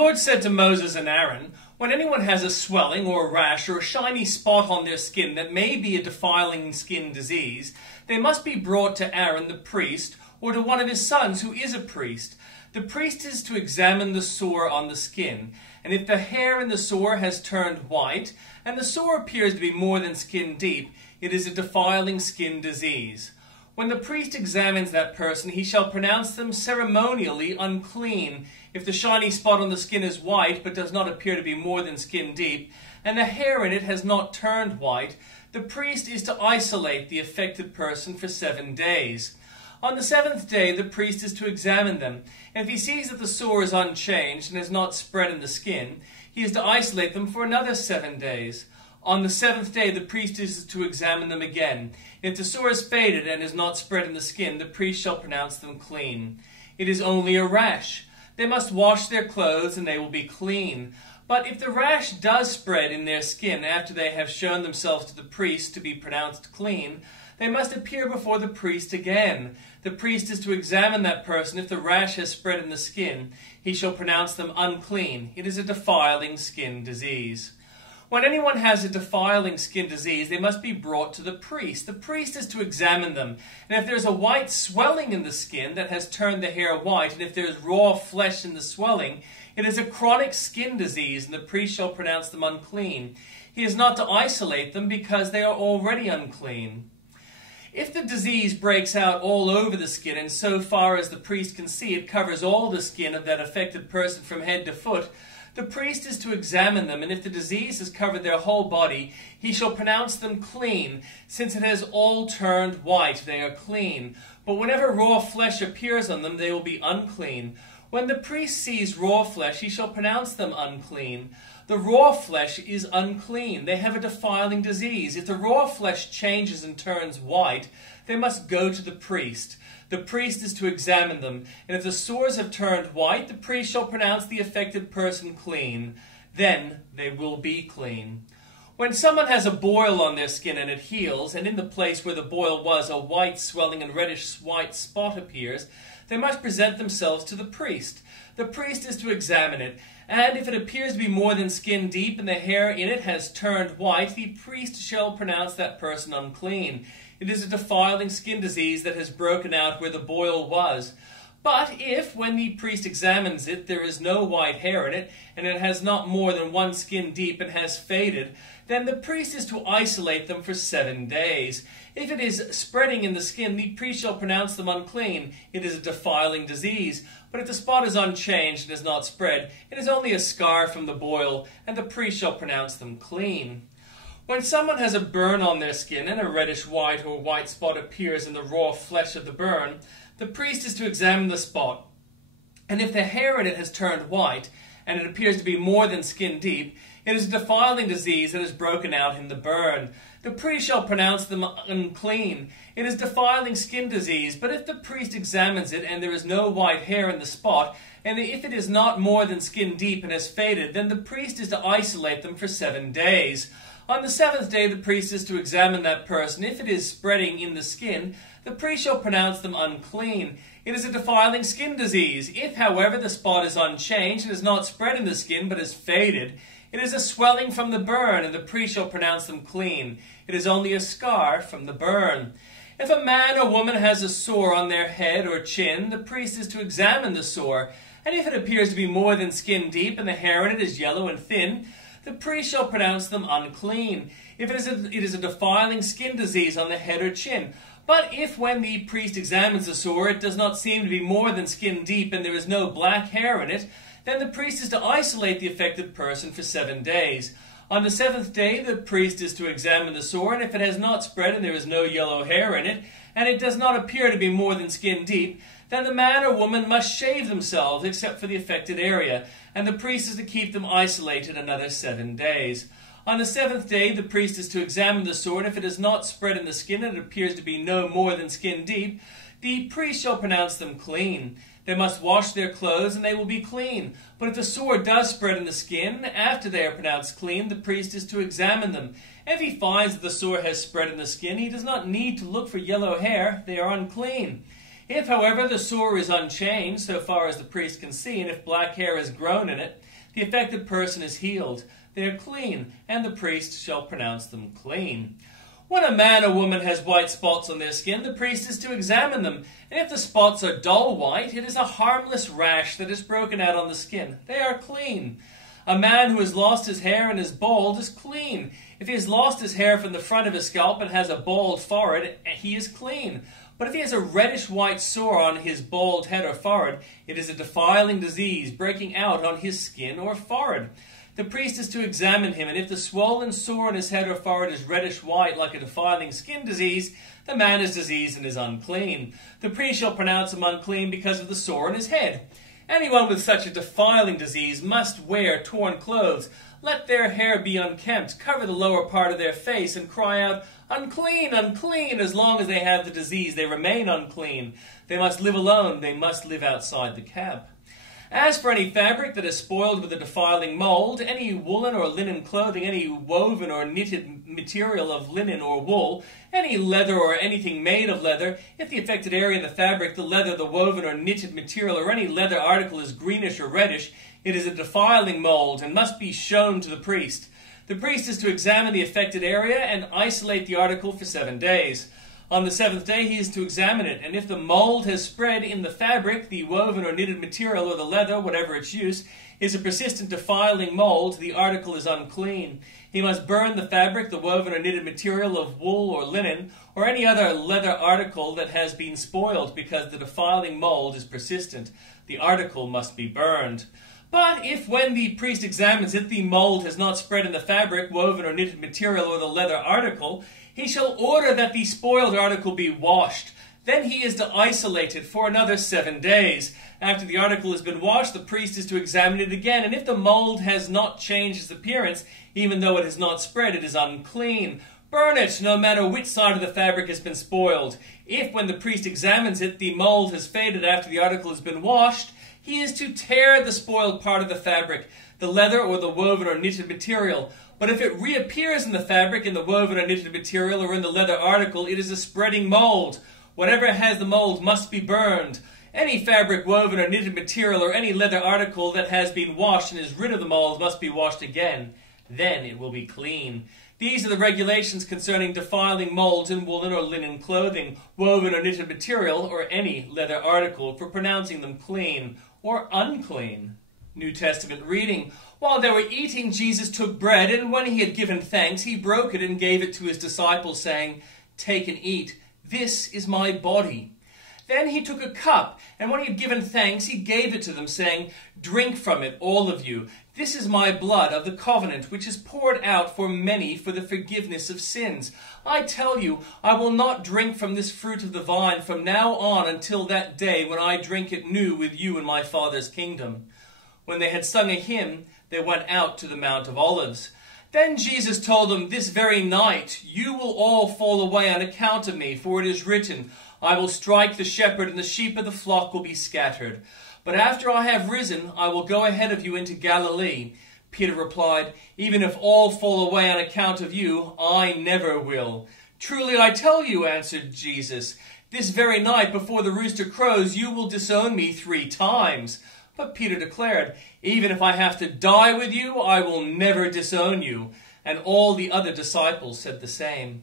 Lord said to Moses and Aaron, "When anyone has a swelling or a rash or a shiny spot on their skin that may be a defiling skin disease, they must be brought to Aaron the priest or to one of his sons who is a priest. The priest is to examine the sore on the skin, and if the hair in the sore has turned white, and the sore appears to be more than skin deep, it is a defiling skin disease. When the priest examines that person, he shall pronounce them ceremonially unclean. If the shiny spot on the skin is white, but does not appear to be more than skin deep, and the hair in it has not turned white, the priest is to isolate the affected person for 7 days. On the 7th day, the priest is to examine them. And if he sees that the sore is unchanged and has not spread in the skin, he is to isolate them for another 7 days. On the 7th day, the priest is to examine them again. If the sore is faded and is not spread in the skin, the priest shall pronounce them clean. It is only a rash. They must wash their clothes, and they will be clean. But if the rash does spread in their skin after they have shown themselves to the priest to be pronounced clean, they must appear before the priest again. The priest is to examine that person. If the rash has spread in the skin, he shall pronounce them unclean. It is a defiling skin disease. When anyone has a defiling skin disease, they must be brought to the priest. The priest is to examine them. And if there is a white swelling in the skin that has turned the hair white, and if there is raw flesh in the swelling, it is a chronic skin disease, and the priest shall pronounce them unclean. He is not to isolate them because they are already unclean. If the disease breaks out all over the skin, and so far as the priest can see, it covers all the skin of that affected person from head to foot, the priest is to examine them, and if the disease has covered their whole body, he shall pronounce them clean. Since it has all turned white, they are clean. But whenever raw flesh appears on them, they will be unclean. When the priest sees raw flesh, he shall pronounce them unclean. The raw flesh is unclean. They have a defiling disease. If the raw flesh changes and turns white, they must go to the priest. The priest is to examine them, and if the sores have turned white, the priest shall pronounce the affected person clean. Then they will be clean. When someone has a boil on their skin and it heals, and in the place where the boil was a white swelling and reddish white spot appears, they must present themselves to the priest. The priest is to examine it, and if it appears to be more than skin deep and the hair in it has turned white, the priest shall pronounce that person unclean. It is a defiling skin disease that has broken out where the boil was. But if, when the priest examines it, there is no white hair in it, and it has not more than 1 skin deep and has faded, then the priest is to isolate them for 7 days. If it is spreading in the skin, the priest shall pronounce them unclean. It is a defiling disease. But if the spot is unchanged and is not spread, it is only a scar from the boil, and the priest shall pronounce them clean. When someone has a burn on their skin and a reddish white or white spot appears in the raw flesh of the burn, the priest is to examine the spot. And if the hair in it has turned white, and it appears to be more than skin deep, it is a defiling disease that has broken out in the burn. The priest shall pronounce them unclean. It is defiling skin disease, but if the priest examines it and there is no white hair in the spot, and if it is not more than skin deep and has faded, then the priest is to isolate them for 7 days. On the 7th day, the priest is to examine that person. If it is spreading in the skin, the priest shall pronounce them unclean. It is a defiling skin disease. If, however, the spot is unchanged and is not spread in the skin but is faded, it is a swelling from the burn, and the priest shall pronounce them clean. It is only a scar from the burn. If a man or woman has a sore on their head or chin, the priest is to examine the sore. And if it appears to be more than skin deep and the hair in it is yellow and thin, the priest shall pronounce them unclean. If it is a defiling skin disease on the head or chin. But if when the priest examines the sore, it does not seem to be more than skin deep and there is no black hair in it, then the priest is to isolate the affected person for 7 days. On the 7th day, the priest is to examine the sore, and if it has not spread and there is no yellow hair in it, and it does not appear to be more than skin deep, then the man or woman must shave themselves except for the affected area, and the priest is to keep them isolated another 7 days. On the 7th day, the priest is to examine the sore, and if it has not spread in the skin and it appears to be no more than skin deep, the priest shall pronounce them clean. They must wash their clothes, and they will be clean. But if the sore does spread in the skin, after they are pronounced clean, the priest is to examine them. If he finds that the sore has spread in the skin, he does not need to look for yellow hair. They are unclean. If, however, the sore is unchanged so far as the priest can see, and if black hair has grown in it, the affected person is healed. They are clean, and the priest shall pronounce them clean. When a man or woman has white spots on their skin, the priest is to examine them, and if the spots are dull white, it is a harmless rash that is broken out on the skin. They are clean. A man who has lost his hair and is bald is clean. If he has lost his hair from the front of his scalp and has a bald forehead, he is clean. But if he has a reddish-white sore on his bald head or forehead, it is a defiling disease breaking out on his skin or forehead. The priest is to examine him, and if the swollen sore on his head or forehead is reddish-white like a defiling skin disease, the man is diseased and is unclean. The priest shall pronounce him unclean because of the sore on his head. Anyone with such a defiling disease must wear torn clothes. Let their hair be unkempt, cover the lower part of their face, and cry out, "Unclean, unclean!" As long as they have the disease, they remain unclean. They must live alone. They must live outside the camp. As for any fabric that is spoiled with a defiling mold, any woolen or linen clothing, any woven or knitted material of linen or wool, any leather or anything made of leather, if the affected area in the fabric, the leather, the woven or knitted material, or any leather article is greenish or reddish, it is a defiling mold and must be shown to the priest. The priest is to examine the affected area and isolate the article for 7 days. On the 7th day he is to examine it, and if the mold has spread in the fabric, the woven or knitted material, or the leather, whatever its use, is a persistent defiling mold, the article is unclean. He must burn the fabric, the woven or knitted material of wool or linen, or any other leather article that has been spoiled, because the defiling mold is persistent. The article must be burned. But if when the priest examines it, the mold has not spread in the fabric, woven or knitted material, or the leather article, he shall order that the spoiled article be washed. Then he is to isolate it for another 7 days. After the article has been washed, the priest is to examine it again, and if the mold has not changed its appearance, even though it has not spread, it is unclean. Burn it, no matter which side of the fabric has been spoiled. If, when the priest examines it, the mold has faded after the article has been washed, he is to tear the spoiled part of the fabric, the leather or the woven or knitted material. But if it reappears in the fabric, in the woven or knitted material, or in the leather article, it is a spreading mold. Whatever has the mold must be burned. Any fabric, woven or knitted material, or any leather article that has been washed and is rid of the mold must be washed again. Then it will be clean. These are the regulations concerning defiling molds in woolen or linen clothing, woven or knitted material, or any leather article, for pronouncing them clean or unclean. New Testament reading. While they were eating, Jesus took bread, and when he had given thanks, he broke it and gave it to his disciples, saying, "Take and eat. This is my body." Then he took a cup, and when he had given thanks, he gave it to them, saying, "Drink from it, all of you. This is my blood of the covenant, which is poured out for many for the forgiveness of sins. I tell you, I will not drink from this fruit of the vine from now on until that day when I drink it new with you in my Father's kingdom." When they had sung a hymn, they went out to the Mount of Olives. Then Jesus told them, "This very night you will all fall away on account of me, for it is written, I will strike the shepherd, and the sheep of the flock will be scattered. But after I have risen, I will go ahead of you into Galilee." Peter replied, "Even if all fall away on account of you, I never will." "Truly I tell you," answered Jesus, "this very night before the rooster crows, you will disown me 3 times. But Peter declared, "Even if I have to die with you, I will never disown you." And all the other disciples said the same.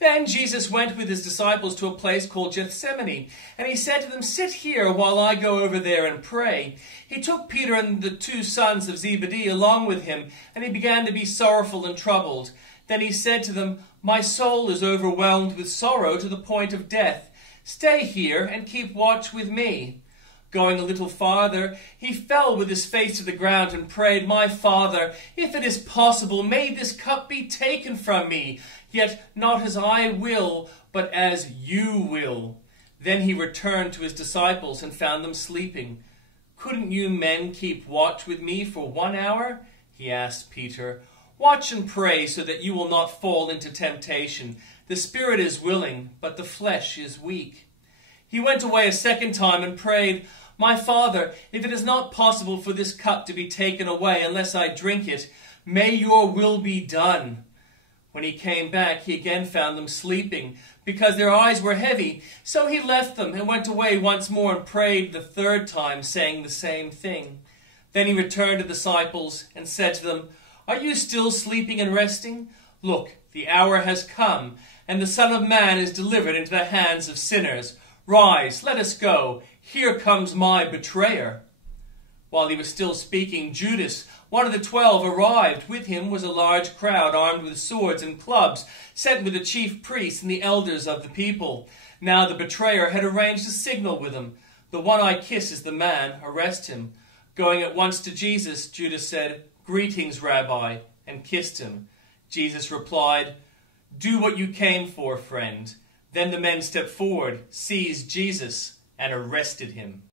Then Jesus went with his disciples to a place called Gethsemane, and he said to them, "Sit here while I go over there and pray." He took Peter and the 2 sons of Zebedee along with him, and he began to be sorrowful and troubled. Then he said to them, "My soul is overwhelmed with sorrow to the point of death. Stay here and keep watch with me." Going a little farther, he fell with his face to the ground and prayed, "My Father, if it is possible, may this cup be taken from me. Yet not as I will, but as you will." Then he returned to his disciples and found them sleeping. "Couldn't you men keep watch with me for 1 hour?" he asked Peter. "Watch and pray so that you will not fall into temptation. The spirit is willing, but the flesh is weak." He went away a 2nd time and prayed, "My Father, if it is not possible for this cup to be taken away unless I drink it, may your will be done." When he came back, he again found them sleeping, because their eyes were heavy. So he left them and went away once more and prayed the third time, saying the same thing. Then he returned to the disciples and said to them, "Are you still sleeping and resting? Look, the hour has come, and the Son of Man is delivered into the hands of sinners. Rise, let us go. Here comes my betrayer." While he was still speaking, Judas, one of the 12, arrived. With him was a large crowd armed with swords and clubs, sent with the chief priests and the elders of the people. Now the betrayer had arranged a signal with them. "The one I kiss is the man. Arrest him." Going at once to Jesus, Judas said, "Greetings, Rabbi," and kissed him. Jesus replied, "Do what you came for, friend." Then the men stepped forward, seized Jesus, and arrested him.